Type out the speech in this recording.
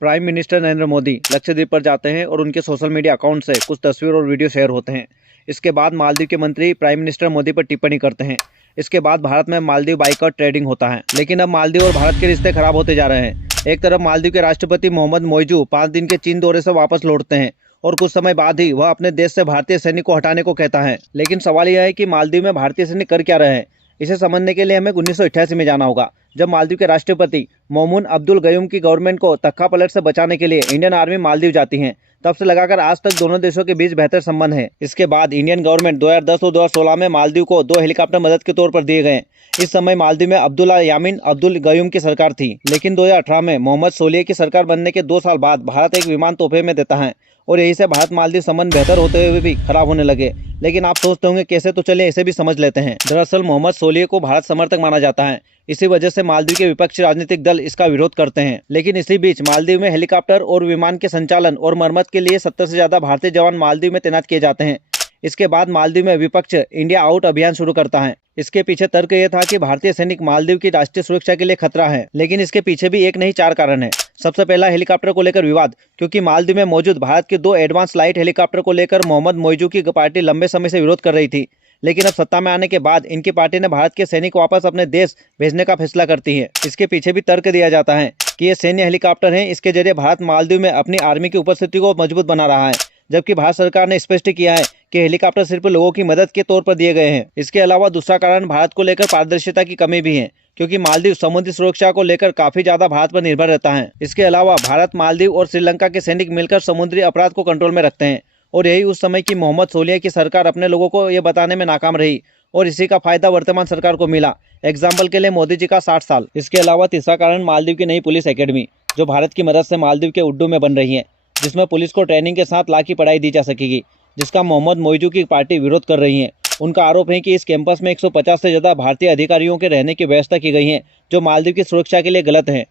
Prime minister Narendra Modi Lakshadweep पर जाते हैं और उनके सोशल मीडिया अकाउंट से कुछ तस्वीर और वीडियो शेयर होते हैं। इसके बाद मालदीव के मंत्री प्राइम मिनिस्टर मोदी पर टिप्पणी करते हैं। इसके बाद भारत में मालदीव बाइकआउट ट्रेडिंग होता है। लेकिन अब मालदीव और भारत के रिश्ते खराब होते जा रहे हैं। एक तरफ मालदीव के राष्ट्रपति मोहम्मद मोइजू 5 दिन के चीन दौरे से वापस लौटते हैं और कुछ समय बाद ही वह अपने देश से भारतीय सैनिक को हटाने को कहता है। लेकिन सवाल यह है कि मालदीव में भारतीय सैनिक कर क्या रहे हैं। इसे समझने के लिए हमें 1988 में जाना होगा, जब मालदीव के राष्ट्रपति मोमुन अब्दुल गयूम की गवर्नमेंट को तख्ता पलट से बचाने के लिए इंडियन आर्मी मालदीव जाती है। तब से लगाकर आज तक दोनों देशों के बीच बेहतर संबंध है। इसके बाद इंडियन गवर्नमेंट 2010 और 2016 में मालदीव को 2 हेलीकॉप्टर मदद के तौर पर दिए गए। इस समय मालदीव में अब्दुल्ला यामीन अब्दुल गयूम की सरकार थी। लेकिन 2018 में मोहम्मद सोलिह की सरकार बनने के 2 साल बाद भारत एक विमान तोहफे में देता है और यही से भारत मालदीव संबंध बेहतर होते हुए भी खराब होने लगे। लेकिन आप सोचते होंगे कैसे, तो चलिए इसे भी समझ लेते हैं। दरअसल मोहम्मद सोलिह को भारत समर्थक माना जाता है। इसी वजह से मालदीव के विपक्षी राजनीतिक दल इसका विरोध करते हैं। लेकिन इसी बीच मालदीव में हेलीकॉप्टर और विमान के संचालन और मरम्मत के लिए 70 से ज्यादा भारतीय जवान मालदीव में तैनात किए जाते हैं। इसके बाद मालदीव में विपक्ष इंडिया आउट अभियान शुरू करता है। इसके पीछे तर्क यह था कि भारतीय सैनिक मालदीव की राष्ट्रीय सुरक्षा के लिए खतरा है। लेकिन इसके पीछे भी एक नहीं 4 कारण है। सबसे पहला, हेलीकॉप्टर को लेकर विवाद, क्योंकि मालदीव में मौजूद भारत के 2 एडवांस लाइट हेलीकॉप्टर को लेकर मोहम्मद मोइजू की पार्टी लंबे समय से विरोध कर रही थी। लेकिन अब सत्ता में आने के बाद इनकी पार्टी ने भारत के सैनिक वापस अपने देश भेजने का फैसला करती है। इसके पीछे भी तर्क दिया जाता है कि ये सैन्य हेलीकॉप्टर हैं, इसके जरिए भारत मालदीव में अपनी आर्मी की उपस्थिति को मजबूत बना रहा है। जबकि भारत सरकार ने स्पष्ट किया है कि हेलीकॉप्टर सिर्फ लोगों की मदद के तौर पर दिए गए हैं। इसके अलावा दूसरा कारण भारत को लेकर पारदर्शिता की कमी भी है, क्योंकि मालदीव समुद्री सुरक्षा को लेकर काफी ज्यादा भारत पर निर्भर रहता है। इसके अलावा भारत, मालदीव और श्रीलंका के सैनिक मिलकर समुद्री अपराध को कंट्रोल में रखते हैं और यही उस समय की मोहम्मद सोलिह की सरकार अपने लोगों को ये बताने में नाकाम रही और इसी का फायदा वर्तमान सरकार को मिला। एग्जाम्पल के लिए मोदी जी का 60 साल। इसके अलावा तीसरा कारण मालदीव की नई पुलिस एकेडमी, जो भारत की मदद से मालदीव के उड्डू में बन रही है, जिसमें पुलिस को ट्रेनिंग के साथ लॉ की पढ़ाई दी जा सकेगी, जिसका मोहम्मद मोइजू की पार्टी विरोध कर रही है। उनका आरोप है कि इस कैंपस में 150 से ज्यादा भारतीय अधिकारियों के रहने की व्यवस्था की गई है, जो मालदीव की सुरक्षा के लिए गलत है।